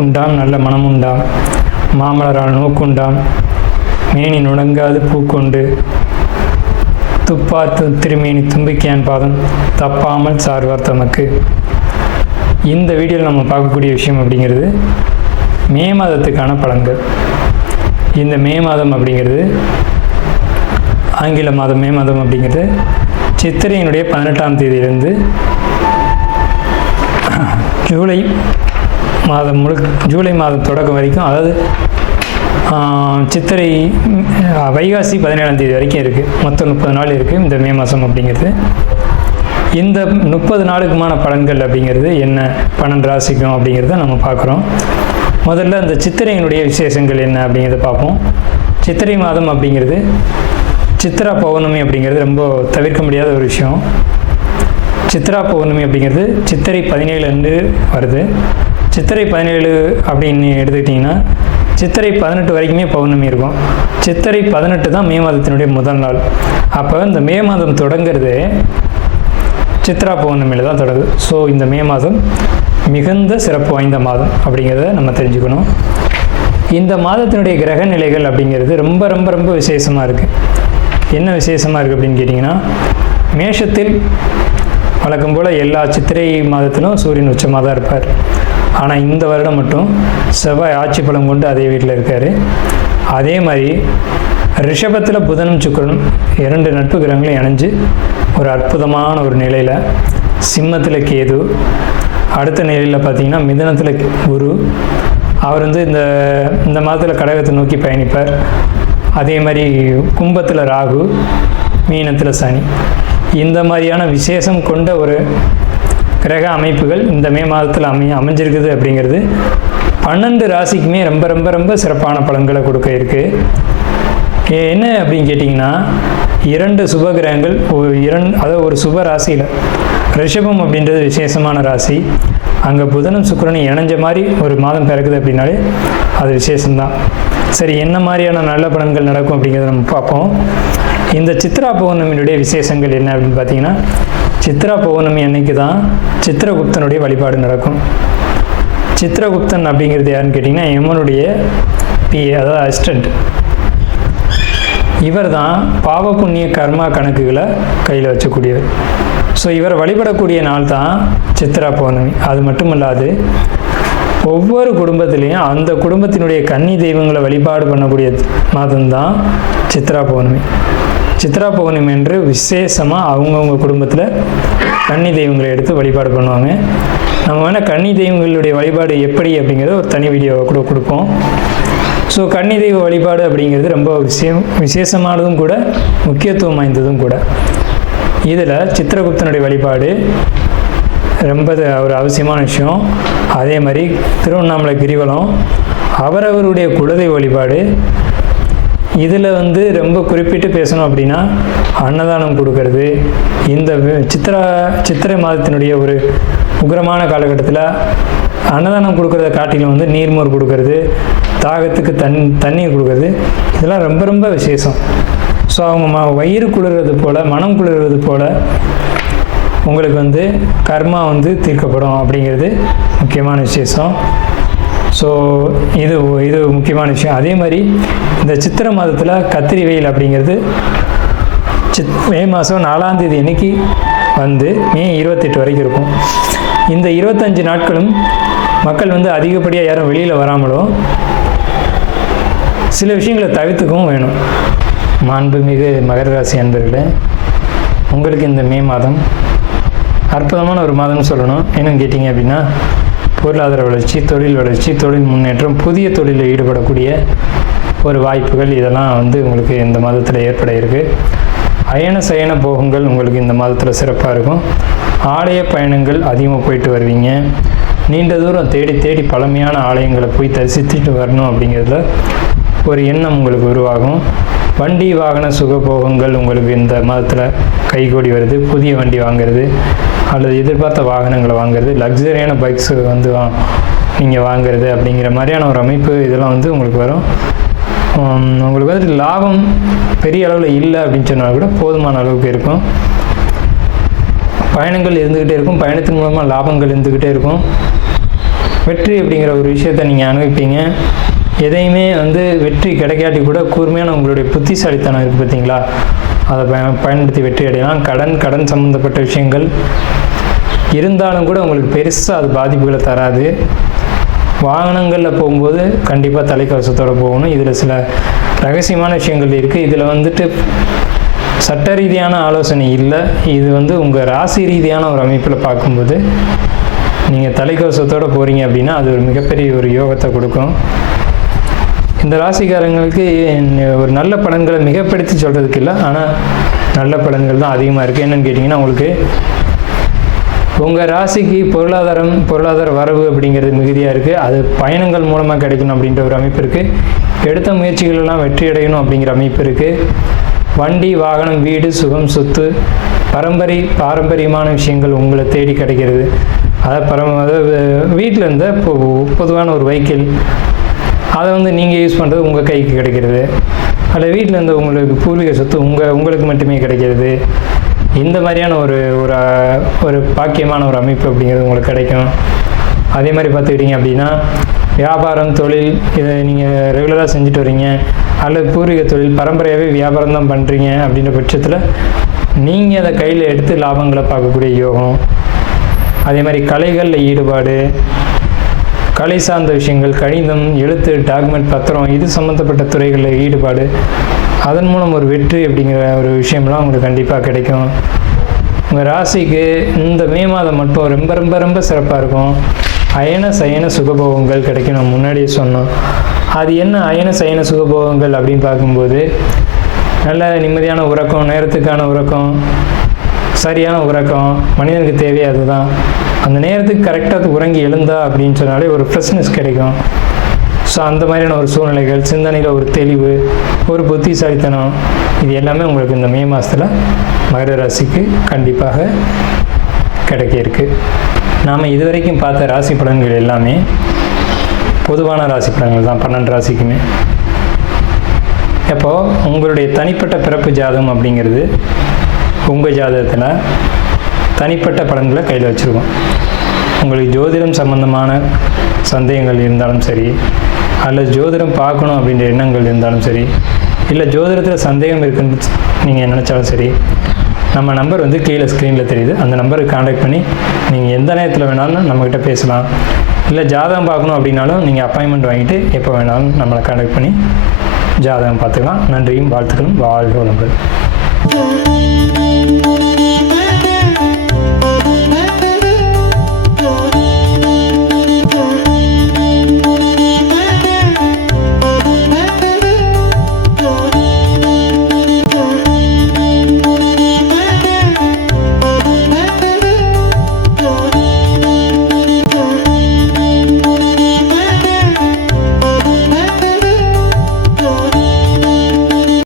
நாக்குண்டாம் நல்ல மனமுண்டாம், மாமலரால் நோக்குண்டாம், மேனி நுடங்காது பூக்கொண்டு, துப்பாத்து திருமேனி தும்பிக்கையான் பாதம் தப்பாமல் சார்வார் தமக்கு. இந்த வீடியோவில் நம்ம பார்க்கக்கூடிய விஷயம் அப்படிங்கிறது மே மாதத்துக்கான பலன்கள். இந்த மே மாதம் அப்படிங்கிறது ஆங்கில மாதம். மே மாதம் அப்படிங்கிறது சித்திரையினுடைய 18ஆம் தேதியிலிருந்து ஜூலை மாதம் ஜூலை மாதம் தொடக்கம் வரைக்கும், அதாவது சித்திரை வைகாசி 17ஆம் தேதி வரைக்கும் இருக்குது. மொத்தம் 30 நாள் இருக்குது இந்த மே மாதம் அப்படிங்கிறது. இந்த 30 நாளுக்குமான பலன்கள் அப்படிங்கிறது என்ன, 12 ராசிக்கும் அப்படிங்கிறத நம்ம பார்க்குறோம். முதல்ல அந்த சித்திரையினுடைய விசேஷங்கள் என்ன அப்படிங்கிறத பார்ப்போம். சித்திரை மாதம் அப்படிங்கிறது சித்ரா பௌர்ணமி அப்படிங்கிறது ரொம்ப தவிர்க்க முடியாத ஒரு விஷயம். சித்ரா பௌர்ணமி அப்படிங்கிறது சித்திரை 17 அன்று வருது. சித்திரை 17 அப்படின்னு எடுத்துக்கிட்டிங்கன்னா சித்திரை 18 வரைக்குமே பௌர்ணமி இருக்கும். சித்திரை 18 தான் மே மாதத்தினுடைய முதல் நாள். அப்போ இந்த மே மாதம் தொடங்கிறது சித்ரா பௌர்ணமியில் தான் தொடங்குது. ஸோ இந்த மே மாதம் மிகுந்த சிறப்பு வாய்ந்த மாதம் அப்படிங்கிறத நம்ம தெரிஞ்சுக்கணும். இந்த மாதத்தினுடைய கிரக நிலைகள் அப்படிங்கிறது ரொம்ப ரொம்ப ரொம்ப விசேஷமாக இருக்குது. என்ன விசேஷமாக இருக்குது அப்படின்னு கேட்டிங்கன்னா, மேஷத்தில் வழக்கம் போல் எல்லா சித்திரை மாதத்திலும் சூரியன் உச்சமாக தான் இருப்பார். ஆனால் இந்த வருடம் மட்டும் செவ்வாய் ஆட்சி பலம் கொண்டு அதே வீட்டில் இருக்கார். அதே மாதிரி ரிஷபத்தில் புதனும் சுக்கிரனும் 2 நட்பு கிரகங்களும் இணைஞ்சு ஒரு அற்புதமான ஒரு நிலையில், சிம்மத்தில் கேது, அடுத்த நிலையில் பார்த்திங்கன்னா மிதுனத்தில் குரு, அவர் வந்து இந்த மாதத்தில் கடகத்தை நோக்கி பயணிப்பார். அதே மாதிரி கும்பத்தில் ராகு, மீனத்தில் சனி. இந்த மாதிரியான விசேஷம் கொண்ட ஒரு கிரக அமைப்புகள் இந்த மே மாதத்தில் அமைஞ்சிருக்குது அப்படிங்கிறது 12 ராசிக்குமே ரொம்ப ரொம்ப ரொம்ப சிறப்பான பலன்களை கொடுக்க இருக்குது. என்ன அப்படின்னு கேட்டிங்கன்னா, 2 சுப கிரகங்கள் அதாவது ஒரு சுப ராசியில், ரிஷபம் அப்படின்றது விசேஷமான ராசி, அங்கே புதனும் சுக்கிரனும் இணைஞ்ச மாதிரி ஒரு மாதம் பிறக்குது அப்படின்னாலே அது விசேஷம்தான். சரி, என்ன மாதிரியான நல்ல பலன்கள் நடக்கும் அப்படிங்கிறத நம்ம பார்ப்போம். இந்த சித்ரா பௌர்ணமியினுடைய விசேஷங்கள் என்ன அப்படின்னு பார்த்தீங்கன்னா, சித்ரா பௌர்ணமி அன்னைக்கு தான் சித்திரகுப்தனுடைய வழிபாடு நடக்கும். சித்திரகுப்தன் அப்படிங்கிறது யாருன்னு கேட்டிங்கன்னா, யமனுடைய பிஏ, அதாவது அசிஸ்டண்ட். இவர் தான் பாவ புண்ணிய கர்மா கணக்குகளை கையில் வச்சக்கூடியவர். ஸோ இவரை வழிபடக்கூடிய நாள் தான் சித்ரா பௌர்ணமி. அது மட்டும் இல்லாது ஒவ்வொரு குடும்பத்திலையும் அந்த குடும்பத்தினுடைய கன்னி தெய்வங்களை வழிபாடு பண்ணக்கூடிய மாதம்தான் சித்ரா பௌர்ணமி. சித்ரா பௌர்ணமி என்று விசேஷமாக அவங்கவுங்க குடும்பத்தில் கன்னி தெய்வங்களை எடுத்து வழிபாடு பண்ணுவாங்க. நம்ம வேணால் கன்னி தெய்வங்களுடைய வழிபாடு எப்படி அப்படிங்கிறத ஒரு தனி வீடியோவை கூட கொடுப்போம். ஸோ கன்னி தெய்வ வழிபாடு அப்படிங்கிறது ரொம்ப விசேஷமானதும் கூட, முக்கியத்துவம் வாய்ந்ததும் கூட. இதில் சித்திரகுப்தனுடைய வழிபாடு ரொம்ப ஒரு அவசியமான விஷயம். அதே மாதிரி திருவண்ணாமலை கிரிவலம், அவரவருடைய குலதெய்வ வழிபாடு. இதில் வந்து ரொம்ப குறிப்பிட்டு பேசணும் அப்படின்னா அன்னதானம் கொடுக்கறது. இந்த சித்திரை மாதத்தினுடைய ஒரு உக்கிரமான காலகட்டத்தில் அன்னதானம் கொடுக்கறத காட்டிலும் வந்து நீர்மோர் கொடுக்கறது, தாகத்துக்கு தண்ணீர் கொடுக்கறது, இதெல்லாம் ரொம்ப ரொம்ப விசேஷம். ஸோ அவங்க வயிறு குளிர்றது போல், மனம் குளிர்றது போல் உங்களுக்கு வந்து கர்மா வந்து தீர்க்கப்படும் அப்படிங்கிறது முக்கியமான விசேஷம். ஸோ இது முக்கியமான விஷயம். அதே மாதிரி இந்த சித்திரை மாதத்தில் கத்திரி வெயில் அப்படிங்கிறது மே மாதம் 4ஆம் தேதி அன்னைக்கு வந்து மே 28 வரைக்கும் இருக்கும். இந்த 25 நாட்களும் மக்கள் வந்து அதிகப்படியாக யாரும் வெளியில் வராமலும் சில விஷயங்களை தவிர்த்துக்கவும் வேணும். மாண்புமிகு மகர ராசி அன்பர்களே, உங்களுக்கு இந்த மே மாதம் அற்புதமான ஒரு மாதம்னு சொல்லணும். என்னன்னு கேட்டிங்க அப்படின்னா, பொருளாதார வளர்ச்சி, தொழில் வளர்ச்சி, தொழில் முன்னேற்றம், புதிய தொழிலில் ஈடுபடக்கூடிய ஒரு வாய்ப்புகள், இதெல்லாம் வந்து உங்களுக்கு இந்த மாதத்தில் ஏற்பட இருக்குது. அயன சயன போகங்கள் உங்களுக்கு இந்த மாதத்தில் சிறப்பாக இருக்கும். ஆலய பயணங்கள் அதிகமாக போயிட்டு வருவீங்க. நீண்ட தூரம் தேடி தேடி பழமையான ஆலயங்களை போய் தரிசித்துட்டு வரணும் அப்படிங்கிறதுல ஒரு எண்ணம் உங்களுக்கு உருவாகும். வண்டி வாகன சுகபோகங்கள் உங்களுக்கு இந்த மாதத்தில் கைகூடி வருது. புதிய வண்டி வாங்கிறது அல்லது எதிர்பார்த்த வாகனங்களை வாங்கிறது, லக்ஸரியான பைக்ஸ் வந்து நீங்கள் வாங்கிறது அப்படிங்கிற மாதிரியான ஒரு அமைப்பு இதெல்லாம் வந்து உங்களுக்கு வரும். உங்களுக்கு வந்து லாபம் பெரிய அளவில் இல்லை அப்படின்னு சொன்னால் கூட போதுமான அளவுக்கு இருக்கும். பயணங்கள் இருந்துக்கிட்டே இருக்கும். பயணத்தின் மூலமாக லாபங்கள் இருந்துக்கிட்டே இருக்கும். வெற்றி அப்படிங்கிற ஒரு விஷயத்தை நீங்கள் அனுபவிப்பீங்க. எதையுமே வந்து வெற்றி கிடைக்காட்டி கூட கூர்மையான உங்களுடைய புத்திசாலித்தனம் இருக்குது பார்த்தீங்களா, அதை பயன்படுத்தி வெற்றி அடையலாம். கடன் சம்மந்தப்பட்ட விஷயங்கள் இருந்தாலும் கூட உங்களுக்கு பெருசாக அது பாதிப்புகளை தராது. வாகனங்களில் போகும்போது கண்டிப்பாக தலைக்கவசத்தோடு போகணும். இதில் சில ரகசியமான விஷயங்கள் இருக்குது. இதில் வந்துட்டு சட்ட ரீதியான ஆலோசனை இல்லை. இது வந்து உங்கள் ராசி ரீதியான ஒரு அமைப்பில் பார்க்கும்போது நீங்கள் தலைக்கவசத்தோடு போகிறீங்க அப்படின்னா அது ஒரு மிகப்பெரிய ஒரு யோகத்தை கொடுக்கும். இந்த ராசிக்காரங்களுக்கு ஒரு நல்ல பலன்களை மிகப்படுத்தி சொல்கிறதுக்கு இல்லை, ஆனால் நல்ல பலன்கள் தான் அதிகமாக இருக்குது. என்னென்னு கேட்டிங்கன்னா, உங்களுக்கு உங்கள் ராசிக்கு பொருளாதார வரவு அப்படிங்கிறது மிகுதியாக இருக்குது. அது பயணங்கள் மூலமாக கிடைக்கணும் அப்படின்ற ஒரு அமைப்பு இருக்குது. எடுத்த முயற்சிகளெல்லாம் வெற்றி அடையணும் அப்படிங்கிற அமைப்பு இருக்குது. வண்டி, வாகனம், வீடு, சுகம், சொத்து, பாரம்பரியமான விஷயங்கள் உங்களை தேடி கிடைக்கிறது. அதாவது வீட்டில் இருந்த பொதுவான ஒரு வெஹிக்கிள், அதை வந்து நீங்கள் யூஸ் பண்ணுறது உங்கள் கைக்கு கிடைக்கிறது. அதில் வீட்டில் இருந்து உங்களுக்கு பூர்வீக சொத்து உங்களுக்கு மட்டுமே கிடைக்கிறது. இந்த மாதிரியான ஒரு பாக்கியமான ஒரு அமைப்பு அப்படிங்கிறது உங்களுக்கு கிடைக்கும். அதே மாதிரி பார்த்துக்கிட்டிங்க அப்படின்னா, வியாபாரம், தொழில், இதை நீங்கள் ரெகுலராக செஞ்சுட்டு வரீங்க, அல்லது பூர்வீக தொழில் பரம்பரையாகவே வியாபாரம் தான் பண்ணுறீங்க அப்படின்ற பட்சத்தில் நீங்கள் அதை கையில் எடுத்து லாபங்களை பார்க்கக்கூடிய யோகம். அதே மாதிரி கலைகளில் ஈடுபாடு, கலை சார்ந்த விஷயங்கள், கணிதம், எழுத்து, டாக்குமெண்ட், பத்திரம், இது சம்மந்தப்பட்ட துறைகளில் ஈடுபாடு, அதன் மூலம் ஒரு வெற்றி அப்படிங்கிற ஒரு விஷயம்லாம் உங்களுக்கு கண்டிப்பாக கிடைக்கும். உங்கள் ராசிக்கு இந்த மே மாதம் மட்டும் ரொம்ப ரொம்ப ரொம்ப சிறப்பாக இருக்கும். அயன சயன சுகபோகங்கள் கிடைக்கும். நம்ம முன்னாடியே சொன்னோம். அது என்ன அயன சயன சுகபோகங்கள் அப்படின்னு பார்க்கும்போது, நல்ல நிம்மதியான உறக்கம், நேரத்துக்கான உறக்கம், சரியான உறக்கம் மனிதனுக்கு தேவையே அதுதான். அந்த நேரத்துக்கு கரெக்டாக உறங்கி எழுந்தா அப்படின்னு சொன்னாலே ஒரு ஃப்ரெஷ்னஸ் கிடைக்கும். ஸோ அந்த மாதிரியான ஒரு சூழ்நிலைகள், சிந்தனையில் ஒரு தெளிவு, ஒரு புத்திசாலித்தனம், இது எல்லாமே உங்களுக்கு இந்த மே மாதத்தில் மகர ராசிக்கு கண்டிப்பாக கிடைக்க இருக்குது. நாம் இதுவரைக்கும் பார்த்த ராசி பலன்கள் எல்லாமே பொதுவான ராசி பலன்கள் தான், 12 ராசிக்குமே. அப்போது உங்களுடைய தனிப்பட்ட பிறப்பு ஜாதகம் அப்படிங்கிறது உங்கள் ஜாதகத்தில் தனிப்பட்ட பலன்களை கையில் வச்சுருக்கோம். உங்களுக்கு ஜோதிடம் சம்பந்தமான சந்தேகங்கள் இருந்தாலும் சரி, அல்லது ஜோதிடம் பார்க்கணும் அப்படின்ற எண்ணங்கள் இருந்தாலும் சரி, இல்லை ஜோதிடத்தில் சந்தேகம் இருக்குன்னு நீங்கள் நினச்சாலும் சரி, நம்ம நம்பர் வந்து கீழே ஸ்க்ரீனில் தெரியுது. அந்த நம்பருக்கு காண்டாக்ட் பண்ணி நீங்கள் எந்த நேரத்தில் வேணாலும் நம்மக்கிட்ட பேசலாம். இல்லை ஜாதகம் பார்க்கணும் அப்படின்னாலும் நீங்கள் அப்பாயின்மெண்ட் வாங்கிட்டு எப்போ வேணாலும் நம்மளை காண்டாக்ட் பண்ணி ஜாதகம் பார்த்துக்கலாம். நன்றியும் வாழ்த்துக்களும். வாழ்க வளமுடன்.